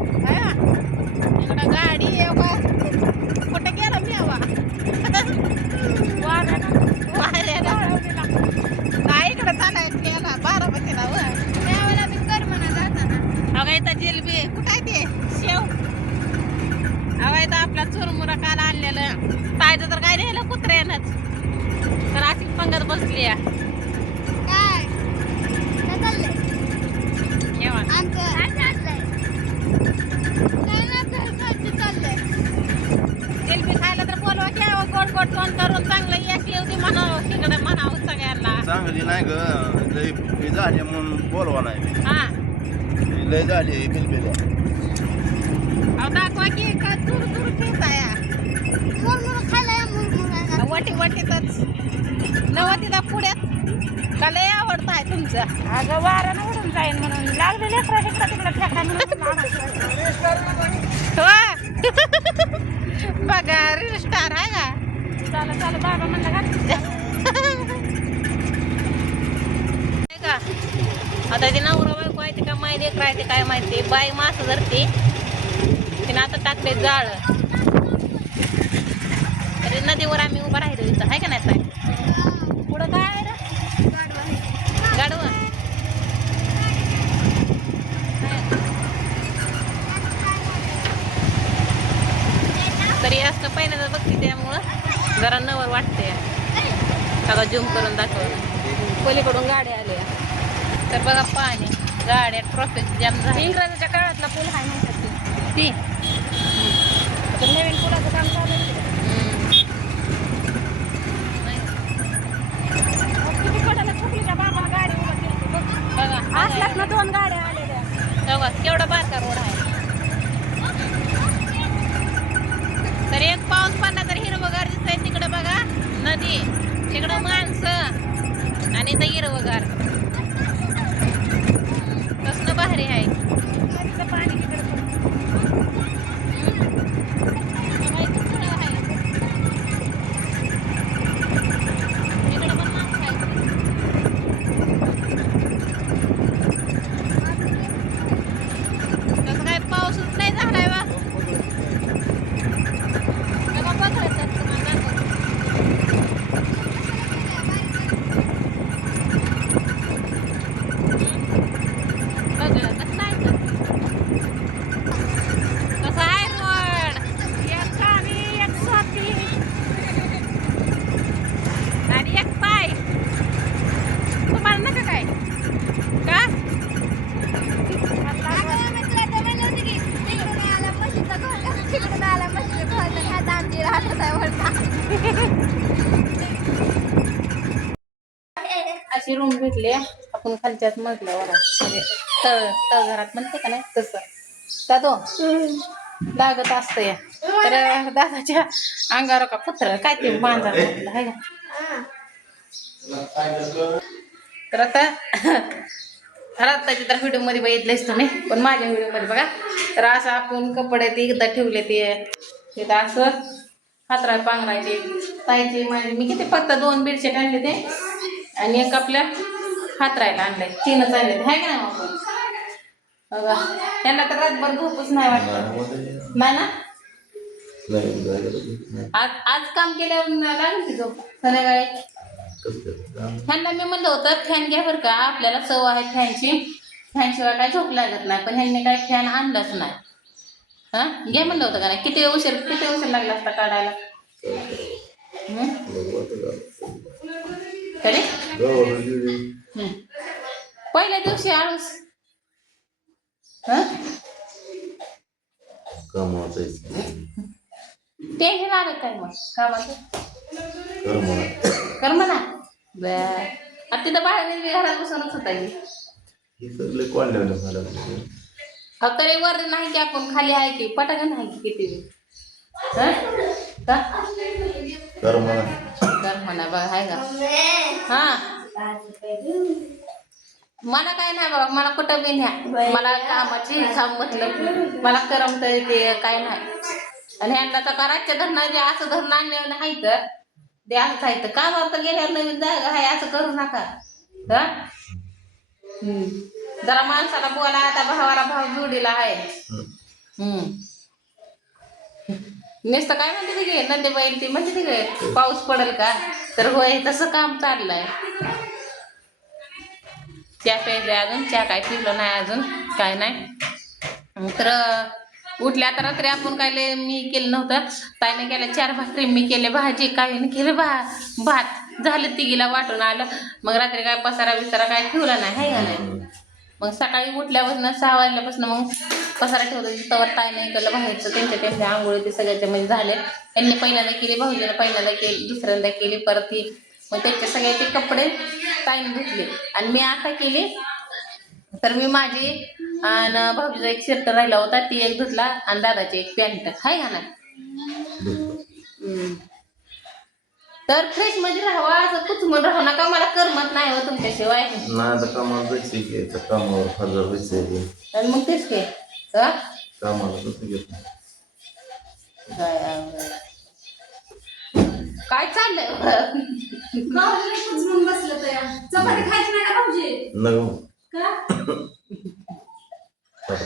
इकडं गाडी आहे बा. कुठं गेला मी हवा वाऱ्याला नाही इकडं चालायचं गेला बारामतीला त्यावेळेला मी कर म्हणा जाताना अगं इथं जिलबी कुठं आहे ते शेव अगं इथं आपला चुरमुरा काल आणलेलं पाहिजे तर काय नेलं कुत्र्यानंच तर अशी पंगत बसली काय चाललंय जिलबी खायला तर बोलवा की गोड गोड तोंड करून चांगलं यश येऊ दे म्हणावं तिकडे म्हणावं सगळ्यांना चांगली नाही ग लय झाली म्हणून बोलवा नाही हा लय झाली बिलबिल्या अहो दाखवा की का दूर दूर फिरताय मुरमुर खायला वाटी वाटीतच नवतीला पुढ्यात का लय आवडत आहे तुमचं अगं वारानं उडून जाईन म्हणून लागले लेकरा लेकरा तिकडे फेका बघा रील स्टार आहे का चाल चाल बाबा म्हणलं का आता ती नवरा बायको आहे ते का माहिती करायचे काय माहिती बाई मास धरते तिने आता टाकले जाळ तरी नदीवर आम्ही उभा राहिलो इथं आहे का नाही ताई पुढं काय आहे रे गाडवा तरी असं पहिल्यांदा बघते त्यामुळं जरा नवर वाटते सगळं झूम करून दाखवलं पलीकडून गाड्या आल्या तर बघा पाणी गाड्या ट्रॉफिक जाम झाली इंग्रजाच्या काळातला पूल आहे म्हणतात ती नवीन पुलाचं काम चालू आहे बघा दोन गाड्या आलेल्या बघा केवढा बारका रोड आहे तर एक पाऊस पडला तर हिरवगार दिसतंय तिकडे बघा नदी तिकडं माणसं आणि इथं हिरवगार कसलं भारी आहे नदीचं पाणी अशी रूम भेटली आपण खालच्याच मजल्यावर म्हणजे तळ घरात म्हणते का नाही तसं दादो लागत असतंय तर दादाच्या अंगावर का पुत्र काय ते मांजर आहे का तर आता तर व्हिडिओ मध्ये बघितलेच तुम्ही पण माझ्या व्हिडिओ मध्ये बघा तर असं आपण कपडे ते एकदा ठेवले ते असं हातराय पांघरायचे ताईचे मी किती फक्त 2 बेडशीट आणले ते आणि एक आपल्या हातरायला आणलंय 3च आणले आहे का नाही आपण बघा त्यांना तर रातभर झोपच नाही वाटत नाही ना आज काम केल्यावर लागेल की झोप संध्याकाळी ह्यांना मी म्हणलं होतं फॅन घ्या बरं का आपल्याला सवय आहे फॅनची फॅनशिवाय काय झोप लागत नाही पण ह्यांनी काय फॅन आणलाच नाही हा घ्या म्हणलं होतं का नाही किती उशीर लागला असता काढायला तरी पहिल्या दिवशी आळूस टेन्शन लागत काय मग कामाचं कर म्हणा आता तिथं बाहेर घरात बसूनच होता तरी वर नाही की आपण खाली आहे की पटाका नाही की किती कर म्हणा बघा आहे का हा मला काय नाही बघा मला कुठं बी न्या मला कामाची म्हटलं मला करमत ते काय नाही आणि ह्यांना तर करायच्या धरणारे असं धरण आणल्यावर नाही तर ते असंच आहे तर कामावर तर गेल्यावर नवीन जागा आहे असं करू नका जरा माणसाला बोला आता भावाला भाव जोडीला आहे नुसतं काय म्हणते ते गे नंदे बैल ती म्हणते ते गे पाऊस पडेल का तर होय तसं काम चाललंय. चहा प्यायचंय अजून चहा काय पिलं नाही अजून काय नाही. तर उठल्या तर रात्री आपण काय मी केलं नव्हतं ताईने केलं 4 भाकरी मी केले भाजी काय केलं भात झालं तिघीला वाटून आलं. मग रात्री काय पसारा बिसारा काय ठेवला नाही हाय का नाही. मग सकाळी उठल्यापासून 6 वाजल्यापासून मग पसारा ठेवतो तवर ताईने केलं बाहेरचं त्यांच्या आंघोळी ते सगळ्याच्या म्हणजे झाले. त्यांनी पहिल्यांदा केली भाऊजीने पहिल्यांदा केली दुसऱ्यांदा केली परत ती मग त्याचे सगळ्याचे कपडे ताईने धुतले आणि मी आता केली. तर मी माझी आणि भाऊजीचा एक शर्ट राहिला होता ती एक धुतला आणि दादाची एक पॅन्ट हाय का ना. तर फ्रेश मध्ये राहावा असं कुचमून राहू नका मला करमत नाही हो तुमच्याशिवाय. नाही तर कामाला जायचं की कामावर हजार जायचं आणि मग तेच की कामाला कसं घेत काय चाललंय बसलं तर चपाती खायची नाही का भाऊजी नको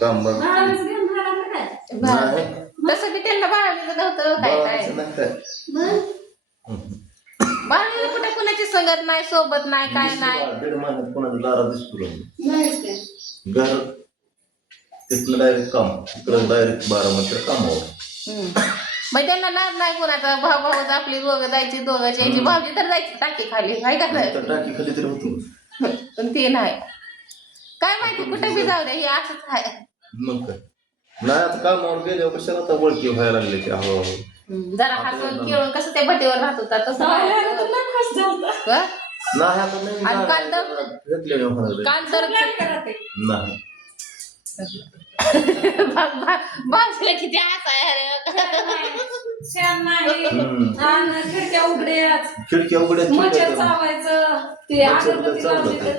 काम बघ तसं मी त्यांना बाळाचं नव्हतं काय बाळाला कुठे कुणाची संगत नाही सोबत नाही काय नाही. 1.5 महिन्यात कोणाचं दारा दिसतो घर तिथलं डायरेक्ट काम तिकडं डायरेक्ट 12 महिने कामावर. मग त्यांना नाही कोणाचा भाऊ आपली दोघं जायची दोघांची यायची भाऊजी तर जायची टाकी खाली काय का नाही टाकी खाली तरी होतो पण ते नाही काय माहिती कुठे बी जाऊ द्या हे असंच आहे. मग काय नाही आता कामावर गेल्यावर कशाला आता ओळखी व्हायला लागले की हळूहळू जरा हसून खेळून कसं त्या भटीवर राहत होता तसं नाही आता नाही किती खिडक्या उघड्याच खिडक्या उघड्या मच्छर चावायचं ते अगरबत्ती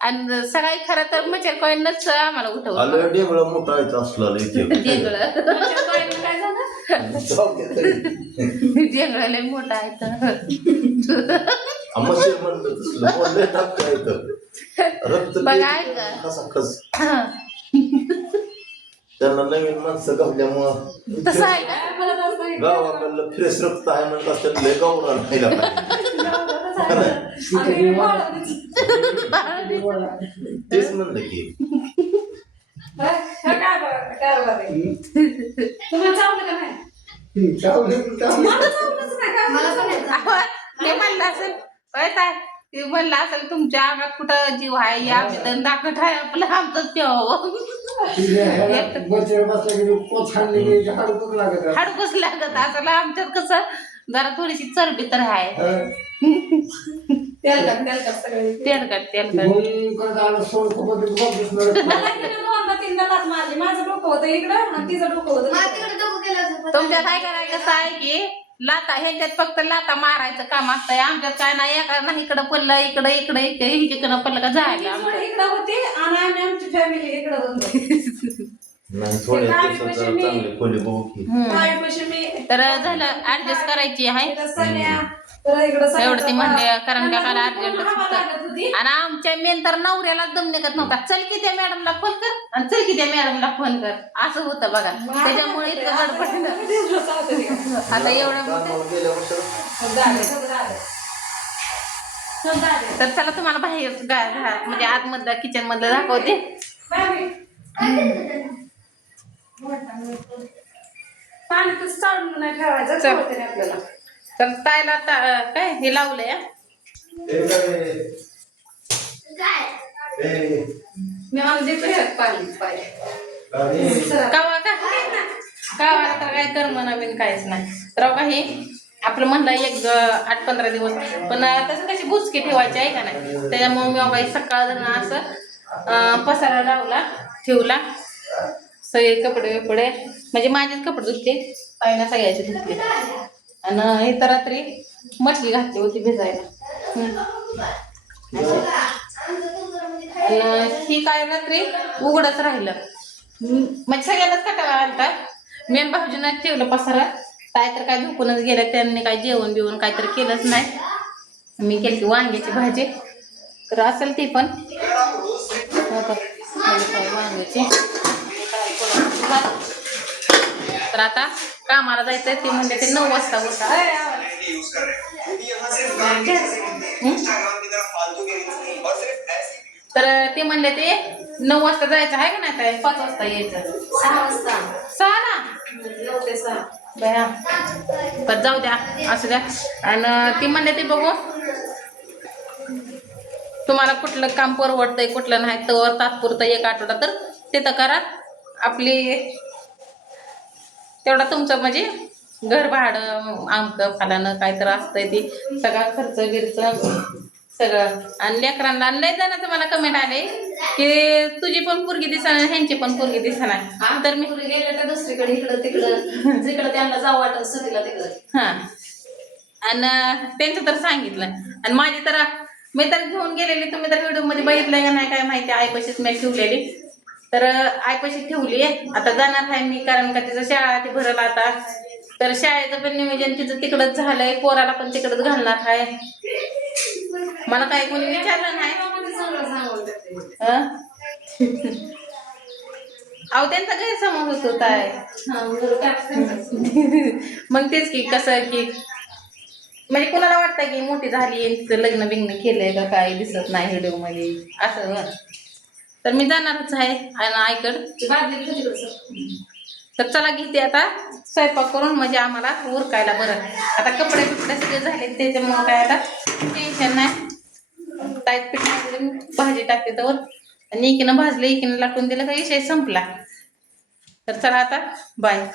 आणि सकाळी खरं तर मच्छर कॉईन नच आम्हाला उठवलं डेगळ मोठा असला काय झालं डेगळ लय मोठा आहे मच्छर म्हणलं रक्त खस त्यांना नवीन माणसं गावल्यामुळं तसं आहे का गावाकडलं फ्रेश रक्त आहे म्हणत असतात लय गावला राहिला तेच म्हणलं की तुम्हाला चावलं का नाही ते म्हणलं असेल ते म्हणलं असेल तुमच्या अंगात कुठं जीव आहे या दाखवत आहे आपलं आमचंच ठेवावं हाडकच लागत असं आमच्यात कसं जरा थोडीशी चरबी तर आहे तेलकट माझं डोकं होतं इकडं आणि तिचं डोकं होतं तुमच्यात आहे का नाही कसं आहे की लाता ह्याच्यात फक्त लाता मारायचं काम असतंय आमच्यात काय नाही एका नाही इकडं पडलं इकडं हिकडं पडलं का जायला इकडं होती आणि आम्ही आमची फॅमिली इकडं होतो तर झालं ऍडजस्ट करायची आहे एवढं ती म्हणले कारण का काल अर्जंटच होतं आणि आमच्या मेन तर नवऱ्याला दम निघत नव्हता चल की त्या मॅडमला फोन कर आणि चल की त्या मॅडमला फोन कर असं होतं बघा त्याच्यामुळे इतकं गडबड आता एवढं तर चला तुम्हाला बाहेर म्हणजे आतमधलं किचन मधलं दाखवते पाणी कसं चालून नाही ठेवायचं आपल्याला तर तायला काय हे लावलंय मी देतो पाणी कावा तर काय कर म्हणा बिन काहीच नाही तर काही आपलं म्हणलं एक 8-15 दिवस पण तसं कशी बुचकी ठेवायची आहे का नाही त्याच्यामुळे मी बाबा सकाळ जण असं पसारा लावला ठेवला सगळे कपडे म्हणजे माझेच कपडे धुतले ताईना सगळ्याचे धुतले आणि हे तर रात्री मछली घातली होती भिजायला ही काय रात्री उघडच राहिलं म्हणजे सगळ्यांनाच कटाळा आलता मेन भाऊजीनं ठेवलं पसारा काय तर काय झोपूनच गेलं त्यांनी काय जेवण बिवण काहीतरी केलंच नाही मी केली वांग्याची भाजी तर असेल ती पण वांग्याची तर आता कामाला जायचंय ती म्हणते ते 9 वाजता होता. तर ते म्हणले ते 9 वाजता जायचं आहे का नाही काय 5 वाजता यायचं 6 वाजता 6 ना 9 ते 6 बया पण जाऊ द्या असू द्या. आणि ती म्हणले ते बघू तुम्हाला कुठलं काम परवडतंय कुठलं नाही तर तात्पुरतं 1 आठवडा तर तिथं करा आपली तेवढा तुमचं म्हणजे घर भाडं आमकं फालानं काय तर असतंय ती सगळा खर्च बिर्च सगळं. आणि लेकरांना लय जणांचं मला कमेंट आले की तुझी पण पोरगी दिसणार ह्यांची पण पोरगी दिसणार तर मी गेले तर दुसरीकडे इकडं तिकडं जिकडं त्यांना जाऊ वाटत सुटीला तिकडं. हां आणि त्यांचं तर सांगितलं आणि माझी तर मी तर घेऊन गेलेली तुम्ही तर व्हिडिओमध्ये बघितलंय का नाही काय माहिती आईपाशीच मी ठेवलेली तर आईपाशी ठेवली आता जाणार आहे मी कारण का तिचं शाळा ती भरल आता तर शाळेचं पण नियोजन तिचं तिकडंच झालंय पोराला पण तिकडंच घालणार आहे. मला काही कोणी विचारलं नाही अहो त्यांचा गैरसमज होत आहे. मग तेच की कसं की म्हणजे कुणाला वाटतं की मोठी झाली तिचं लग्न बिग्न केलंय का काय दिसत नाही व्हिडिओ मध्ये असं. तर मी जाणारच आहे आणि आईकडं तर चला घेते आता स्वयंपाक करून म्हणजे आम्हाला उरकायला बरं. आता कपडे बिपडे सगळे झाले त्याच्यामुळं काय आता टेन्शन नाही टाईट पीठ भाजी टाकते तर आणि एकीनं भाजलं एकीनं लाटून दिलं का विषय संपला. तर चला आता बाय.